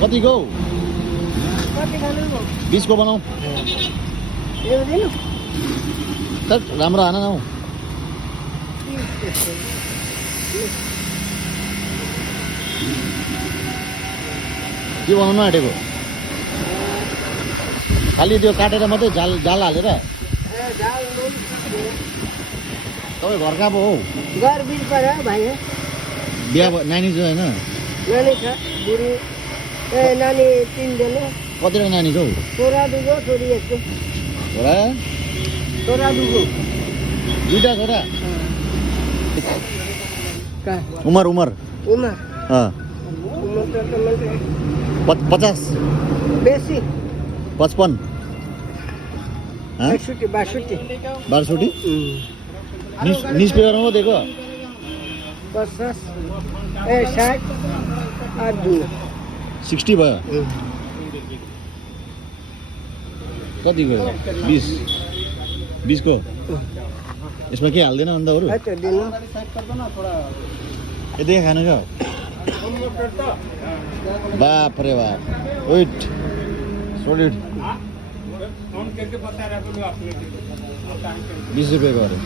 कतिको कति खानु हो 20 को बनाऊ यो दिनु तर राम्रो आएन हौ के बनाउनु आँटेको खालि त्यो काटेर मात्रै जाल जाल हालेर तपाईँ घर कहाँ पो हो घर बिच पर्यो भाइ बिहा नानी छ होइन नानी छ बुढी ए नानी 3 दिने कतिवटा नानी छौ छोरा दुगो छोरी एकको छोरा छोरा दुगो 2टा छोरा कहाँ उमर उमर उमा अँ उमा त मान्छे 50 बेसी 55 हाँ 61 62 न्यूज पेपर में देखो 50 ए 60 8 2 60 भयो कति गयो 20 को यसमा के हाल्दैन अन्त अरु अच्छा दिनु यदि खानु छ बाप रे बाप वेट सॉलिड 20 रुपये को अरे